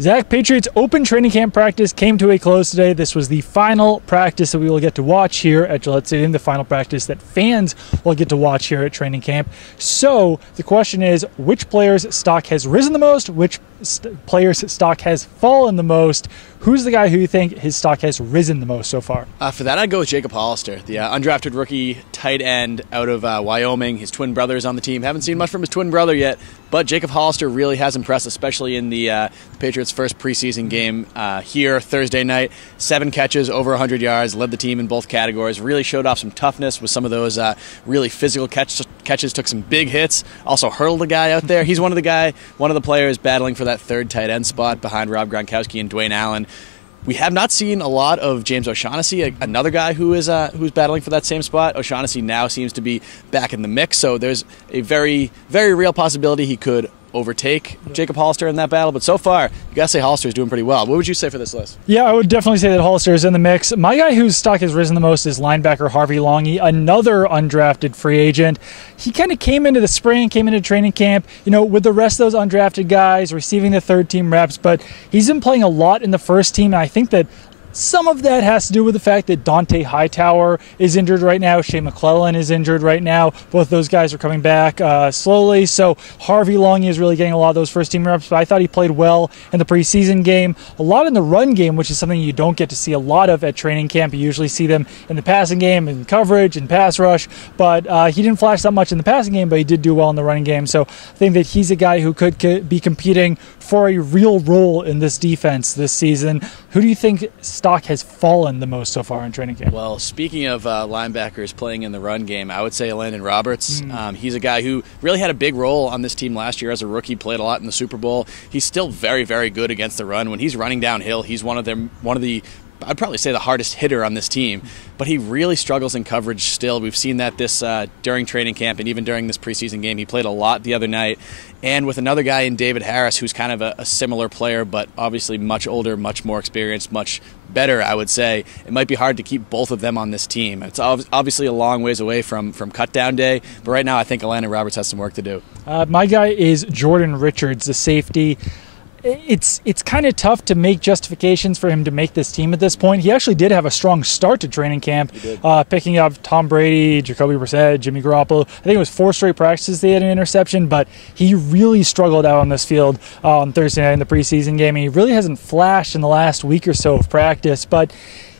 Zach, Patriots open training camp practice came to a close today. This was the final practice that we will get to watch here at Gillette Stadium, the final practice that fans will get to watch here at training camp. So the question is, which player's stock has risen the most? Which player's stock has fallen the most? Who's the guy who you think his stock has risen the most so far? For that, I'd go with Jacob Hollister, the undrafted rookie tight end out of Wyoming. His twin brother is on the team. Haven't seen much from his twin brother yet, but Jacob Hollister really has impressed, especially in the Patriots' first preseason game here Thursday night. 7 catches, over 100 yards, led the team in both categories. Really showed off some toughness with some of those really physical catches. Took some big hits. Also hurled a guy out there. He's one of the players battling for that third tight end spot behind Rob Gronkowski and Dwayne Allen. We have not seen a lot of James O'Shaughnessy, another guy who's battling for that same spot. O'Shaughnessy now seems to be back in the mix, so there's a very, very real possibility he could overtake Jacob Hollister in that battle. But so far, you gotta say Hollister is doing pretty well. What would you say for this list? Yeah, I would definitely say that Hollister is in the mix. My guy whose stock has risen the most is linebacker Harvey Langi, another undrafted free agent. He kind of came into the spring, came into training camp, with the rest of those undrafted guys, receiving the third team reps, but he's been playing a lot in the first team, and I think that some of that has to do with the fact that Dante Hightower is injured right now. Shea McClellan is injured right now. Both those guys are coming back slowly. So Harvey Langi is really getting a lot of those first team reps, but I thought he played well in the preseason game. A lot in the run game, which is something you don't get to see a lot of at training camp. You usually see them in the passing game, in coverage, and pass rush, but he didn't flash that much in the passing game, but he did do well in the running game. So I think that he's a guy who could be competing for a real role in this defense this season. Who do you think stock has fallen the most so far in training camp? Well, speaking of linebackers playing in the run game, I would say Landon Roberts. He's a guy who really had a big role on this team last year as a rookie, played a lot in the Super Bowl. He's still very, very good against the run. When he's running downhill, he's one of the I'd probably say the hardest hitter on this team, but he really struggles in coverage still. We've seen that during training camp and even during this preseason game. He played a lot the other night. And with another guy in David Harris, who's kind of a similar player, but obviously much older, much more experienced, much better, I would say, it might be hard to keep both of them on this team. It's obviously a long ways away from cut-down day, but right now I think Landon Roberts has some work to do. My guy is Jordan Richards, the safety. It's kind of tough to make justifications for him to make this team at this point. He actually did have a strong start to training camp, picking up Tom Brady, Jacoby Brissett, Jimmy Garoppolo. I think it was 4 straight practices they had an interception, but he really struggled out on this field on Thursday night in the preseason game. He really hasn't flashed in the last week or so of practice, but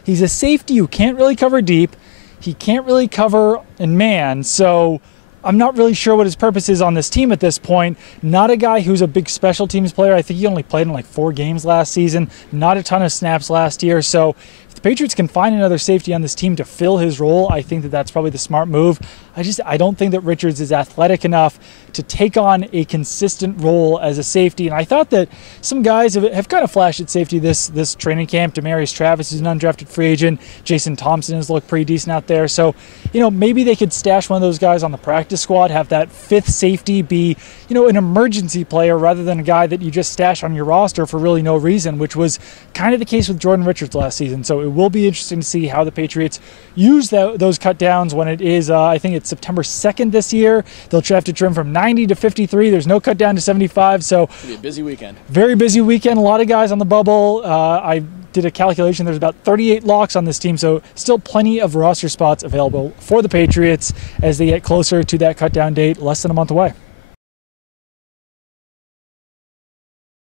he's a safety who can't really cover deep. He can't really cover in man, so I'm not really sure what his purpose is on this team at this point. Not a guy who's a big special teams player. I think he only played in like 4 games last season. Not a ton of snaps last year. So if the Patriots can find another safety on this team to fill his role, I think that that's probably the smart move. I don't think that Richards is athletic enough to take on a consistent role as a safety. And I thought that some guys have kind of flashed at safety this training camp. Demarius Travis is an undrafted free agent. Jason Thompson has looked pretty decent out there. So, maybe they could stash one of those guys on the practice squad, have that 5th safety be, an emergency player rather than a guy that you just stash on your roster for really no reason, which was kind of the case with Jordan Richards last season. So it will be interesting to see how the Patriots use those cut downs when it is, I think it's September 2nd this year. They'll have to trim from 90 to 53. There's no cut down to 75. So it'll be a busy weekend. Very busy weekend. A lot of guys on the bubble. I did a calculation. There's about 38 locks on this team, so still plenty of roster spots available for the Patriots as they get closer to that cut down date, less than a month away.